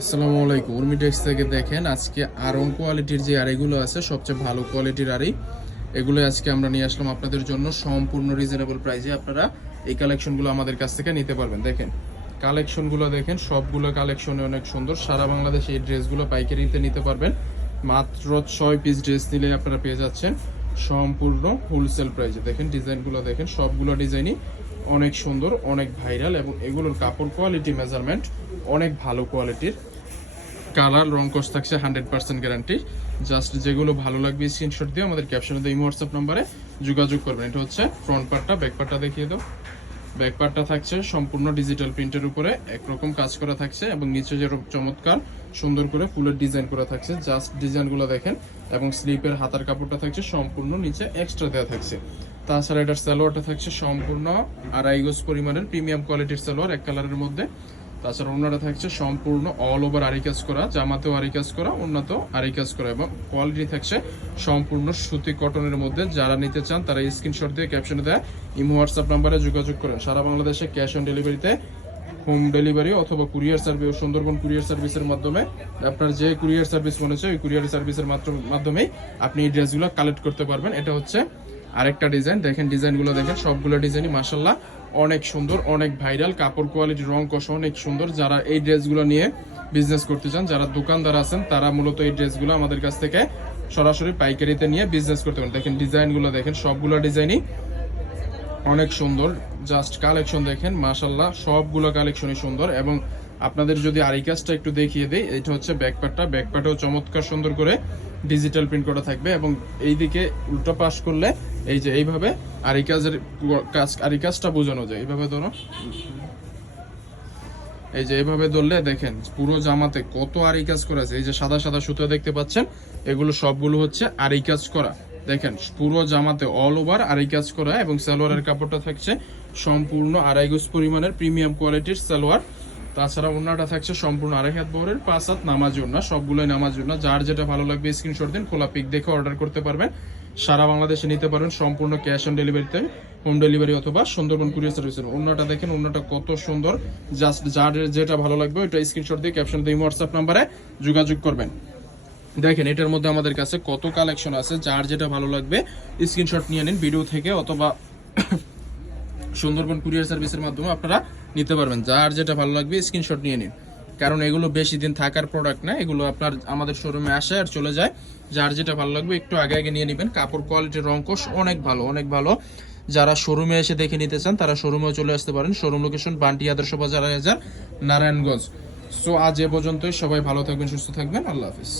আসসালামু আলাইকুম। উর্মি টেক্স থেকে দেখেন আজকে আরং কোয়ালিটির যে আড়িগুলো আছে সবচেয়ে ভালো কোয়ালিটির আড়ি, এগুলো আজকে আমরা নিয়ে আসলাম আপনাদের জন্য সম্পূর্ণ রিজনেবল প্রাইসে। আপনারা এই কালেকশনগুলো আমাদের কাছ থেকে নিতে পারবেন। দেখেন কালেকশনগুলো দেখেন, সবগুলো কালেকশনে অনেক সুন্দর। সারা বাংলাদেশে এই ড্রেসগুলো পাইকারিতে নিতে পারবেন। মাত্র 6 পিস ড্রেস নিলে আপনারা পেয়ে যাচ্ছেন সম্পূর্ণ হোলসেল প্রাইসে। দেখেন ডিজাইনগুলো দেখেন, সবগুলো ডিজাইনই অনেক সুন্দর, অনেক ভাইরাল এবং এগুলোর কাপড় কোয়ালিটি মেজারমেন্ট অনেক ভালো কোয়ালিটির। কালার রং কস থাকছে 100% গ্যারান্টি। জাস্ট যেগুলো ভালো লাগবে স্ক্রিনশট দিয়ে আমাদের ক্যাপশনে দিয়ে হোয়াটসঅ্যাপ নাম্বারে যোগাযোগ করবেন। এটা হচ্ছে ফ্রন্ট পার্টটা, ব্যাক পার্টটা দেখিয়ে দাও। ব্যাক পার্টটা থাকছে সম্পূর্ণ ডিজিটাল প্রিন্টের উপরে একরকম কাজ করা থাকছে এবং নিচে যে চমৎকার সুন্দর করে ফুলের ডিজাইন করা থাকছে। জাস্ট ডিজাইনগুলো দেখেন এবং স্লিপের হাতার কাপড়টা থাকছে সম্পূর্ণ নিচে এক্সট্রা দেওয়া থাকছে। তাছাড়া এটার সালোয়ারটা থাকছে সম্পূর্ণ 2.5 গজ পরিমাণের প্রিমিয়াম কোয়ালিটির সালোয়ার এক কালারের মধ্যে। তাছাড়া ওনাটা থাকছে সম্পূর্ণ অল ওভার আরি কাজ করা, জামাতেও আরি কাজ করা, ওনাতেও আরি কাজ করা এবং কোয়ালিটি থাকছে সম্পূর্ণ সুতি কটনের মধ্যে। যারা নিতে চান তারা স্ক্রিনশট দিয়ে ক্যাপশনে দেয় ইমো হোয়াটসঅ্যাপ নাম্বারে যোগাযোগ করেন। সারা বাংলাদেশে ক্যাশ অন ডেলিভারিতে, হোম ডেলিভারি অথবা কুরিয়ার সার্ভিস, সুন্দরবন কুরিয়ার সার্ভিসের মাধ্যমে আপনার যে কুরিয়ার সার্ভিস মনে হচ্ছে ওই কুরিয়ার সার্ভিসের মাধ্যমেই আপনি এই ড্রেসগুলো কালেক্ট করতে পারবেন। এটা হচ্ছে আরেকটা ডিজাইন। দেখেন ডিজাইনগুলো দেখেন, সবগুলো ডিজাইনই মাশাআল্লাহ অনেক সুন্দর, অনেক ভাইরাল। কাপড় কোয়ালিটি, রং কষ অনেক সুন্দর। যারা এই ড্রেসগুলো নিয়ে বিজনেস করতে চান, যারা দোকানদার আছেন, তারা মূলত এই ড্রেসগুলো আমাদের কাছ থেকে সরাসরি পাইকারিতে নিয়ে বিজনেস করতে পারেন। দেখেন ডিজাইনগুলো দেখেন, সবগুলো ডিজাইনই অনেক সুন্দর। জাস্ট কালেকশন দেখেন মাশাআল্লাহ, সবগুলো কালেকশনই সুন্দর। এবং আপনাদের যদি আরি কাজটা একটু দেখিয়ে দেই, এটা হচ্ছে ব্যাকপার্টটা। ব্যাকপার্টেও চমৎকার সুন্দর করে ডিজিটাল প্রিন্ট করা থাকবে এবং এইদিকে উল্টা পাশ করলে এই যে এইভাবে আরি কাজের আরি কাজটা বোঝানো যায়। এইভাবে ধরো, এই যে এইভাবে ধরলে দেখেন পুরো জামাতে কত আরি কাজ করা আছে। এই যে সাদা সাদা সুতো দেখতে পাচ্ছেন, এগুলো সবগুলো হচ্ছে আরি কাজ করা। দেখেন পুরো জামাতে অল ওভার আরি কাজ করা এবং সালোয়ারের কাপড়টা থাকছে সম্পূর্ণ 2.5 গজ পরিমাণের প্রিমিয়াম কোয়ালিটির সালোয়ার। তাছাড়া ওড়নাটা থাকছে সম্পূর্ণ 2.5 হাত বহরের 5 হাত নামাজ ওড়না, সবগুলোই নামাজ ওড়না। যার যেটা ভালো লাগবে স্ক্রিনশট দিন, খোলা পিক দেখে অর্ডার করতে পারবেন। সারা বাংলাদেশে নিতে পারবেন সম্পূর্ণ ক্যাশ অন ডেলিভারিতে, হোম ডেলিভারি অথবা সুন্দরবন কুরিয়ার সার্ভিসের। ওড়নাটা দেখেন, ওড়নাটা কত সুন্দর। জাস্ট যার যেটা ভালো লাগবে ওইটা স্ক্রিনশট দিয়ে ক্যাপশন দিয়ে হোয়াটসঅ্যাপ নাম্বারে যোগাযোগ করবেন। দেখেন এটার মধ্যে আমাদের কাছে কত কালেকশন আছে, যার যেটা ভালো লাগবে স্ক্রিনশট নিয়ে নিন ভিডিও থেকে অথবা সুন্দরবন কুরিয়ার সার্ভিসের মাধ্যমে আপনারা নিতে পারবেন। যার যেটা ভালো লাগবে স্ক্রিনশট নিয়ে নিন, কারণ এগুলো বেশি দিন থাকার প্রোডাক্ট না, এগুলো আপনার আমাদের শোরুমে আসে আর চলে যায়। যার যেটা ভালো লাগবে একটু আগে আগে নিয়ে নেবেন। কাপড় কোয়ালিটির রংকশ অনেক ভালো, অনেক ভালো। যারা শোরুমে এসে দেখে নিতে চান তারা শোরুমেও চলে আসতে পারেন। শোরুম লোকেশন বান্টি আদর্শ বাজার, নারায়ণগঞ্জ। সো আজ এ পর্যন্তই। সবাই ভালো থাকবেন, সুস্থ থাকবেন। আল্লাহ হাফিজ।